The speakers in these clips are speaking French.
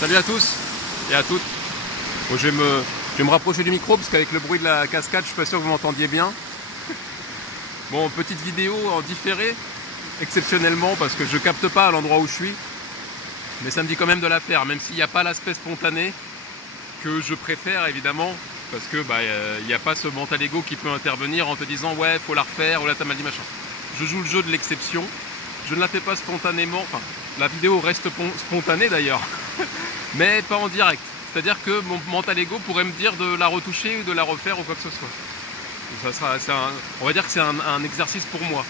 Salut à tous et à toutes. Bon, je vais me rapprocher du micro parce qu'avec le bruit de la cascade, je suis pas sûr que vous m'entendiez bien. Bon, petite vidéo en différé, exceptionnellement parce que je capte pas à l'endroit où je suis. Mais ça me dit quand même de la faire, même s'il n'y a pas l'aspect spontané que je préfère évidemment. Parce que il n'y a pas ce mental ego qui peut intervenir en te disant ouais, faut la refaire, ou là t'as mal dit machin. Je joue le jeu de l'exception. Je ne la fais pas spontanément, enfin la vidéo reste spontanée d'ailleurs, mais pas en direct. C'est-à-dire que mon mental ego pourrait me dire de la retoucher ou de la refaire ou quoi que ce soit. On va dire que c'est un exercice pour moi.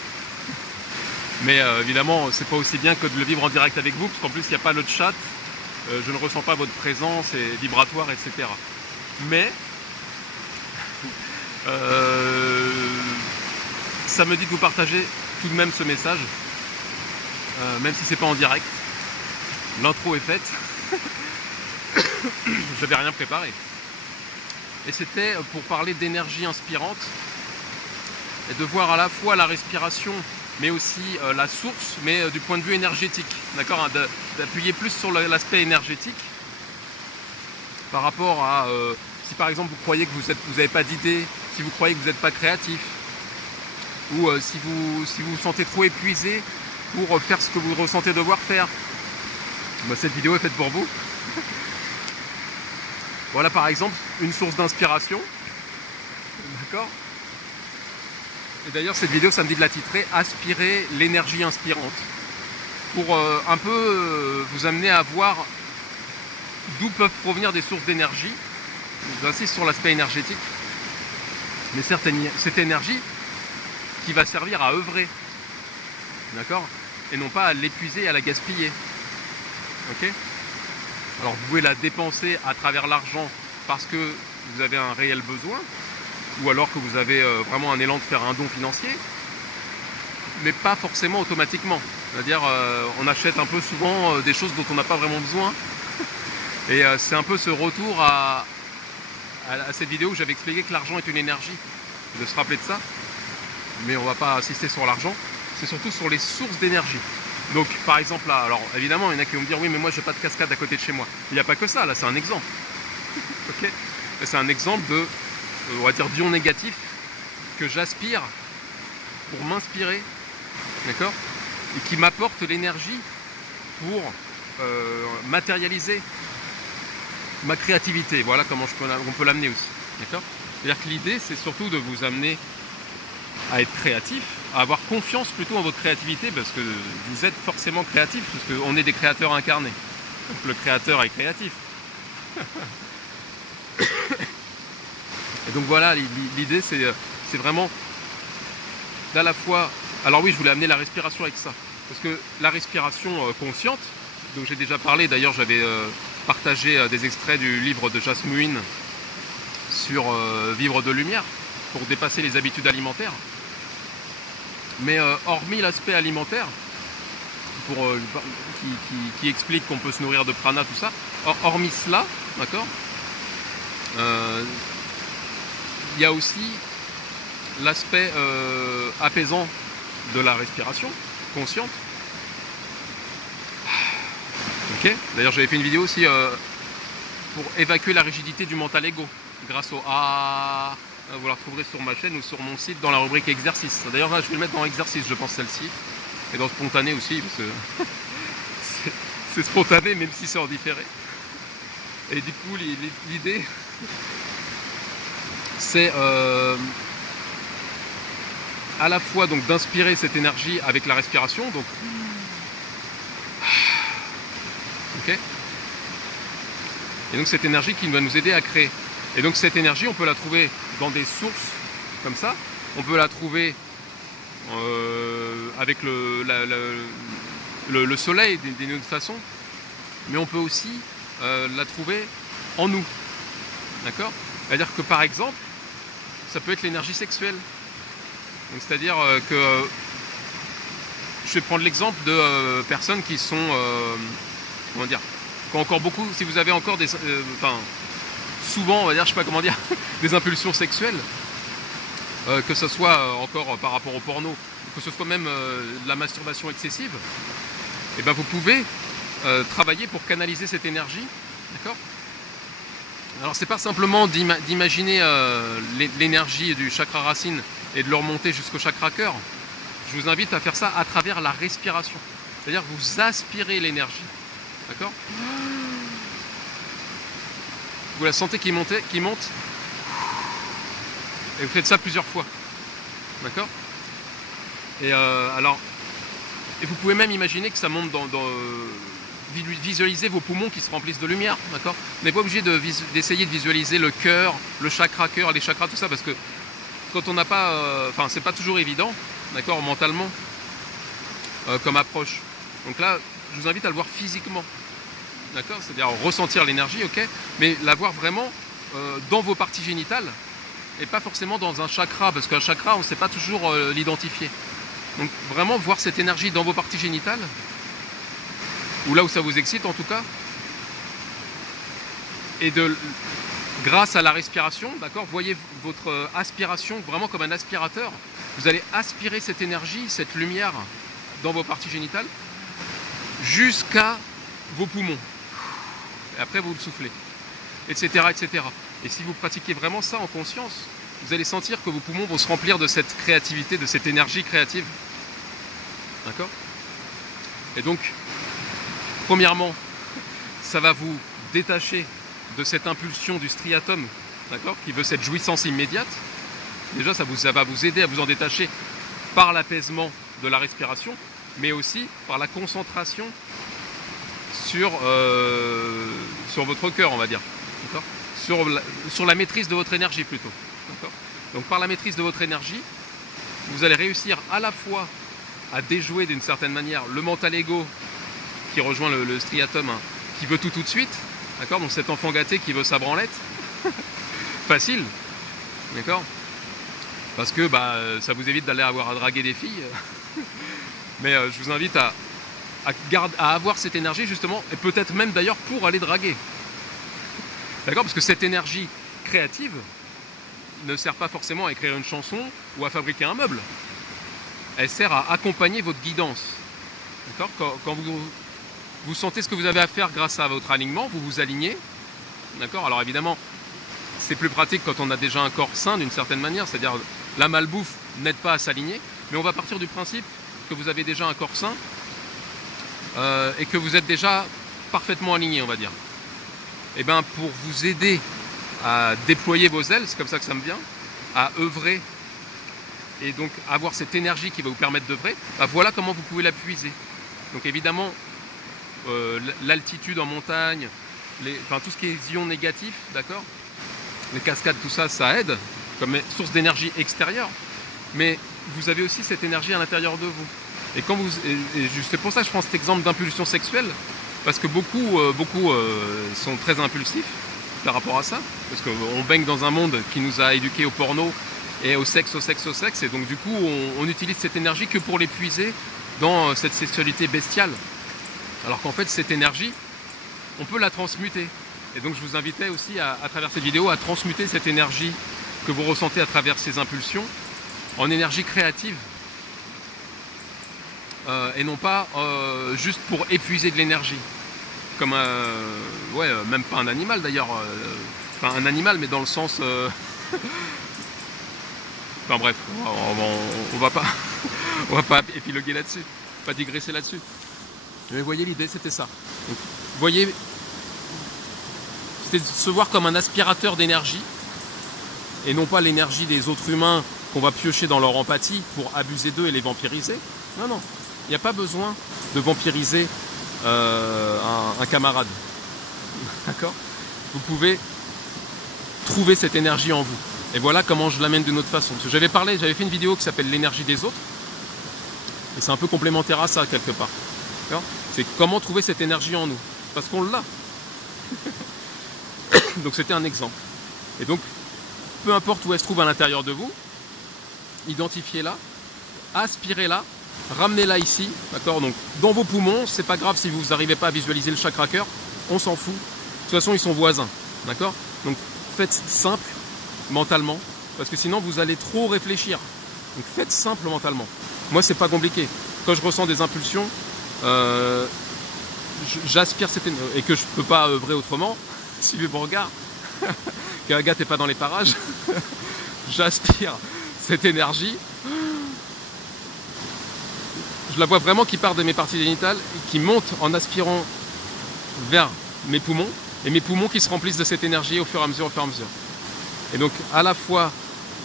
Mais évidemment, c'est pas aussi bien que de le vivre en direct avec vous, parce qu'en plus il n'y a pas le chat, je ne ressens pas votre présence et vibratoire, etc. Mais ça me dit de vous partager tout de même ce message. Même si c'est pas en direct, l'intro est faite. Je n'avais rien préparé. Et c'était pour parler d'énergie inspirante et de voir à la fois la respiration, mais aussi la source, mais du point de vue énergétique. D'accord, hein, d'appuyer plus sur l'aspect énergétique par rapport à si par exemple vous croyez que vous n'avez pas d'idée, si vous croyez que vous n'êtes pas créatif, ou si vous vous sentez trop épuisé pour faire ce que vous ressentez devoir faire. Cette vidéo est faite pour vous. Voilà par exemple une source d'inspiration. D'accord. Et d'ailleurs cette vidéo, ça me dit de la titrer Aspirer l'énergie inspirante. Pour un peu vous amener à voir d'où peuvent provenir des sources d'énergie. J'insiste sur l'aspect énergétique. Mais cette énergie qui va servir à œuvrer. D'accord? Et non pas à l'épuiser et à la gaspiller. Ok? Alors vous pouvez la dépenser à travers l'argent parce que vous avez un réel besoin, ou alors que vous avez vraiment un élan de faire un don financier, mais pas forcément automatiquement. C'est-à-dire on achète un peu souvent des choses dont on n'a pas vraiment besoin. Et c'est un peu ce retour à cette vidéo où j'avais expliqué que l'argent est une énergie, de se rappeler de ça. Mais on ne va pas insister sur l'argent. C'est surtout sur les sources d'énergie. Donc par exemple là, alors évidemment il y en a qui vont me dire oui mais moi j'ai pas de cascade à côté de chez moi. Il n'y a pas que ça, là c'est un exemple. Ok, c'est un exemple de, on va dire, d'ion négatif que j'aspire pour m'inspirer, d'accord, et qui m'apporte l'énergie pour matérialiser ma créativité. Voilà comment on peut l'amener aussi, d'accord. C'est-à-dire que l'idée c'est surtout de vous amener à être créatif, à avoir confiance plutôt en votre créativité, parce que vous êtes forcément créatif, parce qu'on est des créateurs incarnés. Donc le créateur est créatif. Et donc voilà, l'idée c'est vraiment d'à la fois... Alors oui, je voulais amener la respiration avec ça, parce que la respiration consciente, donc j'ai déjà parlé, d'ailleurs j'avais partagé des extraits du livre de Jasmine sur Vivre de lumière, pour dépasser les habitudes alimentaires. Mais hormis l'aspect alimentaire, qui explique qu'on peut se nourrir de prana, tout ça, hormis cela, d'accord, il y a aussi l'aspect apaisant de la respiration consciente. Ok. D'ailleurs j'avais fait une vidéo aussi pour évacuer la rigidité du mental ego, grâce au A. Vous la retrouverez sur ma chaîne ou sur mon site dans la rubrique exercice. D'ailleurs là je vais le mettre dans exercice, je pense, celle-ci, et dans spontané aussi, parce que c'est spontané même si c'est en différé. Et du coup l'idée c'est à la fois donc d'inspirer cette énergie avec la respiration, donc ok, et donc cette énergie qui va nous aider à créer. Et donc cette énergie, on peut la trouver dans des sources comme ça. On peut la trouver avec le soleil d'une autre façon. Mais on peut aussi la trouver en nous. D'accord? C'est-à-dire que par exemple, ça peut être l'énergie sexuelle. Donc c'est-à-dire que je vais prendre l'exemple de personnes qui sont... comment dire? Qui ont encore beaucoup... Si vous avez encore des... souvent, on va dire, je sais pas comment dire, des impulsions sexuelles, que ce soit encore par rapport au porno, que ce soit même de la masturbation excessive, et ben vous pouvez travailler pour canaliser cette énergie, d'accord? Alors c'est pas simplement d'imaginer l'énergie du chakra racine et de le remonter jusqu'au chakra cœur. Je vous invite à faire ça à travers la respiration. C'est-à-dire que vous aspirez l'énergie, d'accord? Vous la sentez qui monte, et vous faites ça plusieurs fois, d'accord? Et et vous pouvez même imaginer que ça monte visualiser vos poumons qui se remplissent de lumière, d'accord? Vous n'êtes pas obligé d'essayer de visualiser le cœur, le chakra cœur, les chakras, tout ça, parce que quand on n'a pas, enfin, c'est pas toujours évident, d'accord, mentalement, comme approche. Donc là, je vous invite à le voir physiquement, d'accord? C'est-à-dire ressentir l'énergie, ok, mais la voir vraiment dans vos parties génitales et pas forcément dans un chakra, parce qu'un chakra, on ne sait pas toujours l'identifier. Donc vraiment voir cette énergie dans vos parties génitales, ou là où ça vous excite en tout cas, et grâce à la respiration, d'accord, voyez votre aspiration vraiment comme un aspirateur. Vous allez aspirer cette énergie, cette lumière dans vos parties génitales jusqu'à vos poumons. Et après vous le soufflez, etc., etc. Et si vous pratiquez vraiment ça en conscience, vous allez sentir que vos poumons vont se remplir de cette créativité, de cette énergie créative. D'accord? Et donc, premièrement, ça va vous détacher de cette impulsion du striatum, d'accord, qui veut cette jouissance immédiate. Déjà, ça va vous aider à vous en détacher par l'apaisement de la respiration, mais aussi par la concentration sur votre cœur, on va dire, d'accord, sur la maîtrise de votre énergie plutôt. Donc par la maîtrise de votre énergie, vous allez réussir à la fois à déjouer d'une certaine manière le mental ego qui rejoint le striatum, hein, qui veut tout de suite, d'accord, donc cet enfant gâté qui veut sa branlette, facile, d'accord, parce que ça vous évite d'aller avoir à draguer des filles, mais je vous invite à avoir cette énergie justement, et peut-être même d'ailleurs pour aller draguer, d'accord, parce que cette énergie créative ne sert pas forcément à écrire une chanson ou à fabriquer un meuble. Elle sert à accompagner votre guidance. D'accord ? Quand vous sentez ce que vous avez à faire grâce à votre alignement, vous vous alignez. D'accord ? Alors évidemment, c'est plus pratique quand on a déjà un corps sain d'une certaine manière, c'est-à-dire la malbouffe n'aide pas à s'aligner, mais on va partir du principe que vous avez déjà un corps sain et que vous êtes déjà parfaitement aligné, on va dire. Et bien pour vous aider à déployer vos ailes, c'est comme ça que ça me vient, à œuvrer et donc avoir cette énergie qui va vous permettre d'œuvrer, voilà comment vous pouvez la puiser. Donc évidemment, l'altitude en montagne, tout ce qui est ions négatifs, d'accord, les cascades, tout ça, ça aide comme source d'énergie extérieure, mais vous avez aussi cette énergie à l'intérieur de vous. Et c'est pour ça que je prends cet exemple d'impulsion sexuelle, parce que beaucoup sont très impulsifs par rapport à ça, parce qu'on baigne dans un monde qui nous a éduqués au porno et au sexe, et donc du coup on utilise cette énergie que pour l'épuiser dans cette sexualité bestiale, alors qu'en fait cette énergie, on peut la transmuter. Et donc je vous invitais aussi à travers cette vidéo à transmuter cette énergie que vous ressentez à travers ces impulsions en énergie créative, et non pas juste pour épuiser de l'énergie, comme même pas un animal d'ailleurs, enfin un animal mais dans le sens enfin bref, on va pas épiloguer là-dessus, pas digresser là-dessus. Mais vous voyez, l'idée c'était ça. Donc, vous voyez, c'était de se voir comme un aspirateur d'énergie et non pas l'énergie des autres humains qu'on va piocher dans leur empathie pour abuser d'eux et les vampiriser. Non, non, il n'y a pas besoin de vampiriser un camarade. D'accord ? Vous pouvez trouver cette énergie en vous. Et voilà comment je l'amène d'une autre façon. Parce que j'avais fait une vidéo qui s'appelle l'énergie des autres. Et c'est un peu complémentaire à ça quelque part. C'est comment trouver cette énergie en nous. Parce qu'on l'a. Donc c'était un exemple. Et donc, peu importe où elle se trouve à l'intérieur de vous, identifiez-la, aspirez-la, ramenez-la ici, d'accord ? Donc dans vos poumons, c'est pas grave si vous n'arrivez pas à visualiser le chakra cœur, on s'en fout. De toute façon, ils sont voisins, d'accord ? Donc faites simple mentalement, parce que sinon vous allez trop réfléchir. Donc faites simple mentalement. Moi, c'est pas compliqué. Quand je ressens des impulsions, j'aspire cette énergie, et que je peux pas œuvrer autrement, suivez mon regard, qu'Agathe n'est pas dans les parages, j'aspire cette énergie, je la vois vraiment qui part de mes parties génitales, et qui monte en aspirant vers mes poumons, et mes poumons qui se remplissent de cette énergie au fur et à mesure, Et donc à la fois,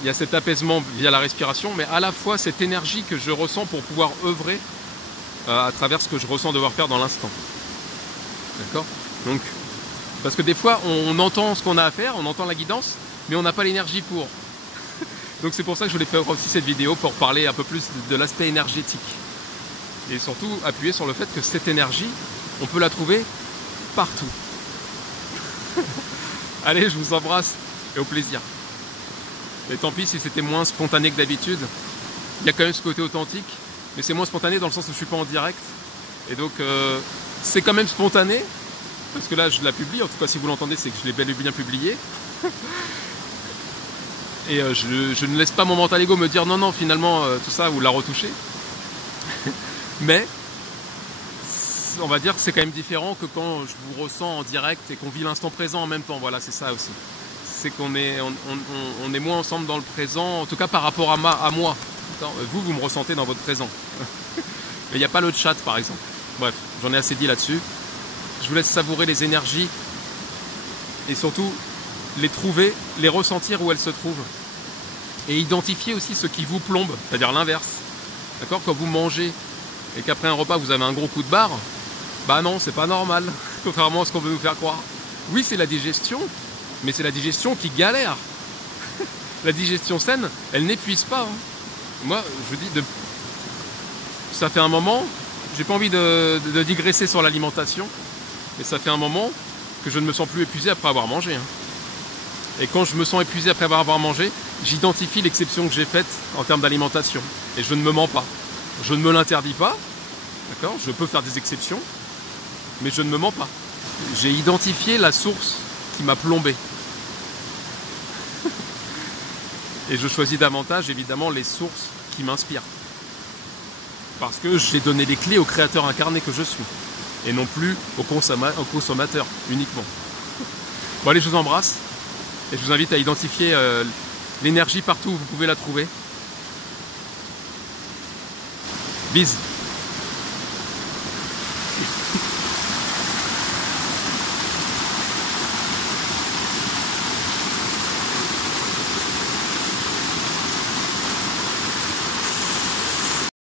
il y a cet apaisement via la respiration, mais à la fois cette énergie que je ressens pour pouvoir œuvrer à travers ce que je ressens devoir faire dans l'instant. D'accord? Donc, parce que des fois, on entend ce qu'on a à faire, on entend la guidance, mais on n'a pas l'énergie pour. Donc c'est pour ça que je voulais faire aussi cette vidéo, pour parler un peu plus de l'aspect énergétique. Et surtout, appuyer sur le fait que cette énergie, on peut la trouver partout. Allez, je vous embrasse et au plaisir. Et tant pis si c'était moins spontané que d'habitude. Il y a quand même ce côté authentique, mais c'est moins spontané dans le sens où je ne suis pas en direct. Et donc, c'est quand même spontané, parce que là, je la publie. En tout cas, si vous l'entendez, c'est que je l'ai bel et bien publié. Et je ne laisse pas mon mental ego me dire non, non, finalement, tout ça, ou la retoucher. Mais, on va dire que c'est quand même différent que quand je vous ressens en direct et qu'on vit l'instant présent en même temps. Voilà, c'est ça aussi. C'est qu'on est, on est moins ensemble dans le présent, en tout cas par rapport à moi. Vous, vous me ressentez dans votre présent. Mais il n'y a pas le chat, par exemple. Bref, j'en ai assez dit là-dessus. Je vous laisse savourer les énergies et surtout les trouver, les ressentir où elles se trouvent. Et identifier aussi ce qui vous plombe, c'est-à-dire l'inverse. D'accord? Quand vous mangez et qu'après un repas, vous avez un gros coup de barre, bah non, c'est pas normal, contrairement à ce qu'on veut nous faire croire. Oui, c'est la digestion, mais c'est la digestion qui galère. La digestion saine, elle n'épuise pas. Hein. Moi, je dis, ça fait un moment, j'ai pas envie de digresser sur l'alimentation, mais ça fait un moment que je ne me sens plus épuisé après avoir mangé. Hein. Et quand je me sens épuisé après avoir mangé, j'identifie l'exception que j'ai faite en termes d'alimentation. Et je ne me mens pas. Je ne me l'interdis pas, d'accord? Je peux faire des exceptions, mais je ne me mens pas. J'ai identifié la source qui m'a plombé. Et je choisis davantage, évidemment, les sources qui m'inspirent. Parce que j'ai donné les clés au créateur incarné que je suis. Et non plus au consommateur, uniquement. Bon, allez, je vous embrasse. Et je vous invite à identifier l'énergie partout où vous pouvez la trouver. Bis.